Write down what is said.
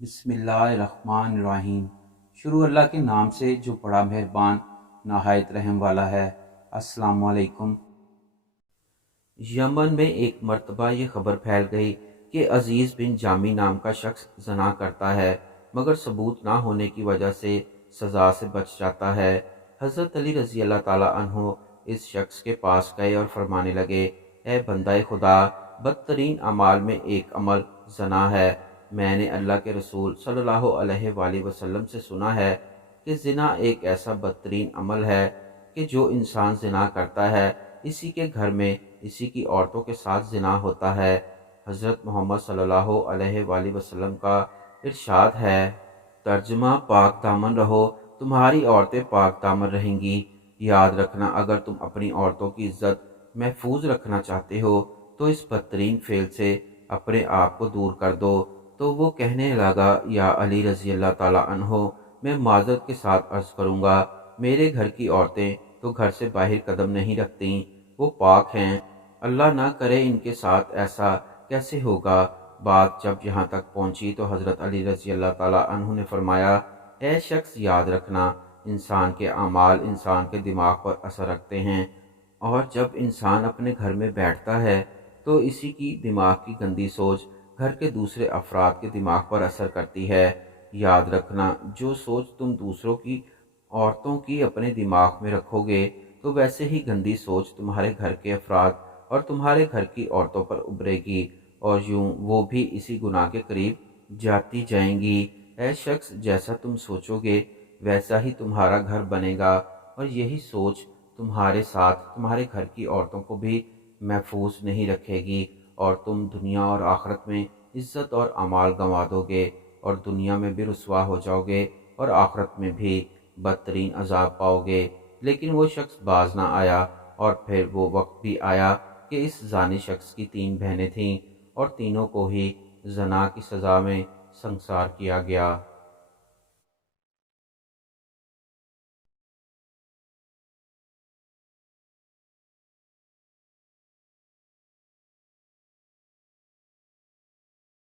بسم اللہ الرحمن الرحیم۔ شروع اللہ کے نام سے جو بڑا مہربان نہایت رحم والا ہے۔ السلام علیکم۔ یمن میں ایک مرتبہ یہ خبر پھیل گئی کہ عزیز بن جامی نام کا شخص زنا کرتا ہے، مگر ثبوت نہ ہونے کی وجہ سے سزا سے بچ جاتا ہے۔ حضرت علی رضی اللہ تعالیٰ عنہ اس شخص کے پاس گئے اور فرمانے لگے، اے بندہ خدا، بدترین اعمال میں ایک عمل زنا ہے۔ میں نے اللہ کے رسول صلی اللہ علیہ وآلہ وسلم سے سنا ہے کہ زنا ایک ایسا بدترین عمل ہے کہ جو انسان زنا کرتا ہے اسی کے گھر میں اسی کی عورتوں کے ساتھ زنا ہوتا ہے۔ حضرت محمد صلی اللہ علیہ وآلہ وسلم کا ارشاد ہے، ترجمہ پاک دامن رہو، تمہاری عورتیں پاک دامن رہیں گی۔ یاد رکھنا، اگر تم اپنی عورتوں کی عزت محفوظ رکھنا چاہتے ہو تو اس بدترین فعل سے اپنے آپ کو دور کر دو۔ تو وہ کہنے لگا، یا علی رضی اللہ تعالیٰ عنہ، میں معذرت کے ساتھ عرض کروں گا، میرے گھر کی عورتیں تو گھر سے باہر قدم نہیں رکھتیں، وہ پاک ہیں، اللہ نہ کرے ان کے ساتھ ایسا کیسے ہوگا۔ بات جب یہاں تک پہنچی تو حضرت علی رضی اللہ تعالیٰ عنہ نے فرمایا، اے شخص، یاد رکھنا، انسان کے اعمال انسان کے دماغ پر اثر رکھتے ہیں، اور جب انسان اپنے گھر میں بیٹھتا ہے تو اسی کی دماغ کی گندی سوچ گھر کے دوسرے افراد کے دماغ پر اثر کرتی ہے۔ یاد رکھنا، جو سوچ تم دوسروں کی عورتوں کی اپنے دماغ میں رکھو گے تو ویسے ہی گندی سوچ تمہارے گھر کے افراد اور تمہارے گھر کی عورتوں پر ابھرے گی، اور یوں وہ بھی اسی گناہ کے قریب جاتی جائیں گی۔ اے شخص، جیسا تم سوچو گے ویسا ہی تمہارا گھر بنے گا، اور یہی سوچ تمہارے ساتھ تمہارے گھر کی عورتوں کو بھی محفوظ نہیں رکھے گی، اور تم دنیا اور آخرت میں عزت اور اعمال گنوا دو گے، اور دنیا میں بھی رسوا ہو جاؤ گے اور آخرت میں بھی بدترین عذاب پاؤ گے۔ لیکن وہ شخص باز نہ آیا، اور پھر وہ وقت بھی آیا کہ اس زانی شخص کی 3 بہنیں تھیں، اور تینوں کو ہی زنا کی سزا میں سنسار کیا گیا۔